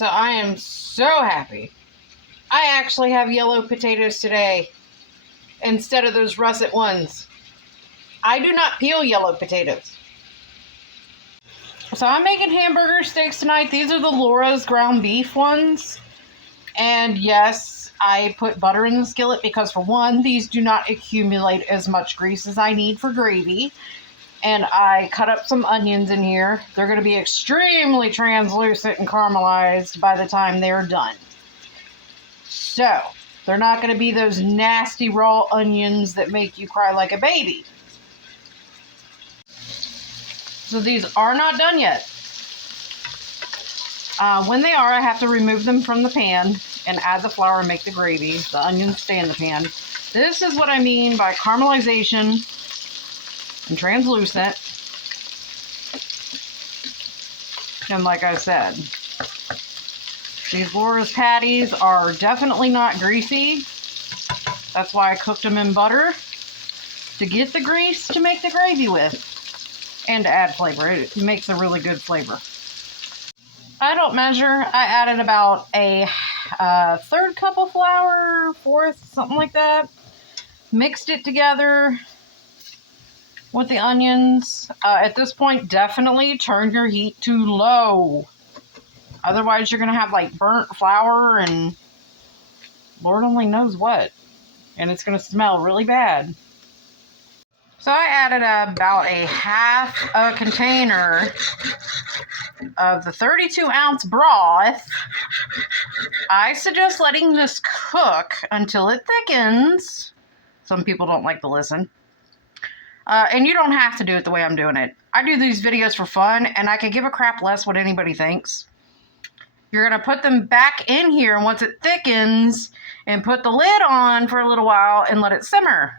So I am so happy. I actually have yellow potatoes today instead of those russet ones. I do not peel yellow potatoes. So I'm making hamburger steaks tonight. These are the Laura's ground beef ones. And yes, I put butter in the skillet because, for one, these do not accumulate as much grease as I need for gravy. And I cut up some onions in here. They're going to be extremely translucent and caramelized by the time they're done. So, they're not going to be those nasty raw onions that make you cry like a baby. So these are not done yet. When they are, I have to remove them from the pan and add the flour and make the gravy. The onions stay in the pan. This is what I mean by caramelization and translucent. And like I said, these Laura's patties are definitely not greasy. That's why I cooked them in butter, to get the grease to make the gravy with and to add flavor. It makes a really good flavor. I don't measure. I added about a third cup of flour, fourth, something like that. Mixed it together with the onions. At this point, definitely turn your heat to low. Otherwise, you're going to have like burnt flour and Lord only knows what. And it's going to smell really bad. So I added about a half a container of the 32-ounce broth. I suggest letting this cook until it thickens. Some people don't like to listen. And you don't have to do it the way I'm doing it. I do these videos for fun, and I could give a crap less what anybody thinks. You're going to put them back in here once it thickens and put the lid on for a little while and let it simmer.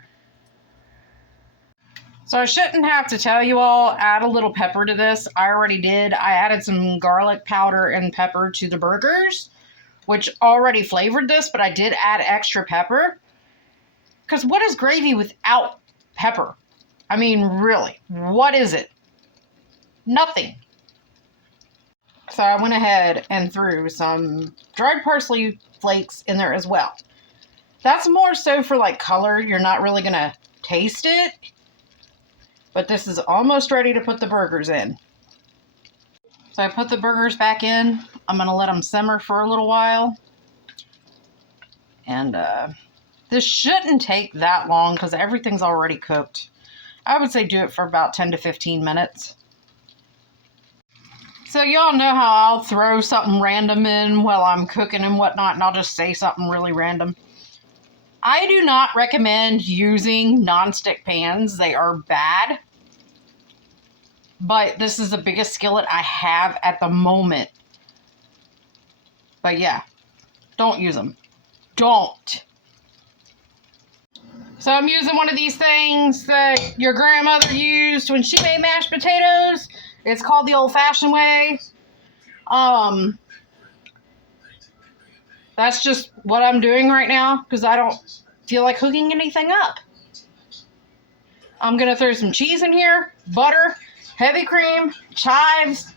So I shouldn't have to tell you all, add a little pepper to this. I already did. I added some garlic powder and pepper to the burgers, which already flavored this, but I did add extra pepper. Because what is gravy without pepper? I mean, really, what is it? Nothing. So I went ahead and threw some dried parsley flakes in there as well. That's more so for like color. You're not really going to taste it. But this is almost ready to put the burgers in. So I put the burgers back in. I'm going to let them simmer for a little while. And this shouldn't take that long because everything's already cooked. I would say do it for about 10 to 15 minutes. So y'all know how I'll throw something random in while I'm cooking and whatnot, and I'll just say something really random. I do not recommend using nonstick pans. They are bad. But this is the biggest skillet I have at the moment. But yeah, don't use them. Don't. So I'm using one of these things that your grandmother used when she made mashed potatoes. It's called the old-fashioned way. That's just what I'm doing right now because I don't feel like hooking anything up. I'm going to throw some cheese in here, butter, heavy cream, chives,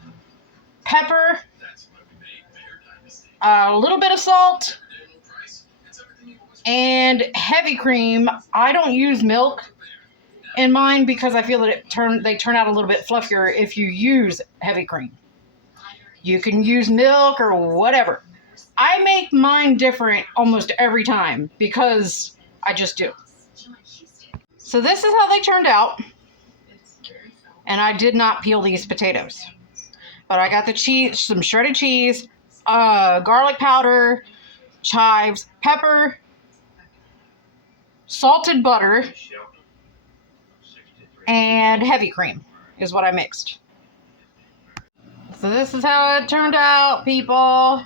pepper, a little bit of salt, and heavy cream. I don't use milk in mine because I feel that they turn out a little bit fluffier if you use heavy cream. You can use milk or whatever. I make mine different almost every time because I just do. So this is how they turned out. And I did not peel these potatoes. But I got the cheese, some shredded cheese, garlic powder, chives, pepper, salted butter, and heavy cream is what I mixed. So this is how it turned out, people.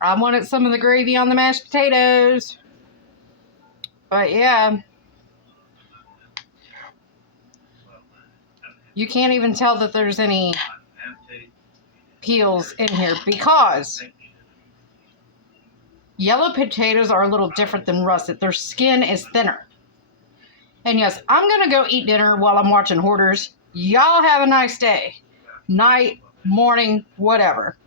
I wanted some of the gravy on the mashed potatoes. But yeah. You can't even tell that there's any peels in here because yellow potatoes are a little different than russet. Their skin is thinner. And yes, I'm going to go eat dinner while I'm watching Hoarders. Y'all have a nice day. Night, morning, whatever.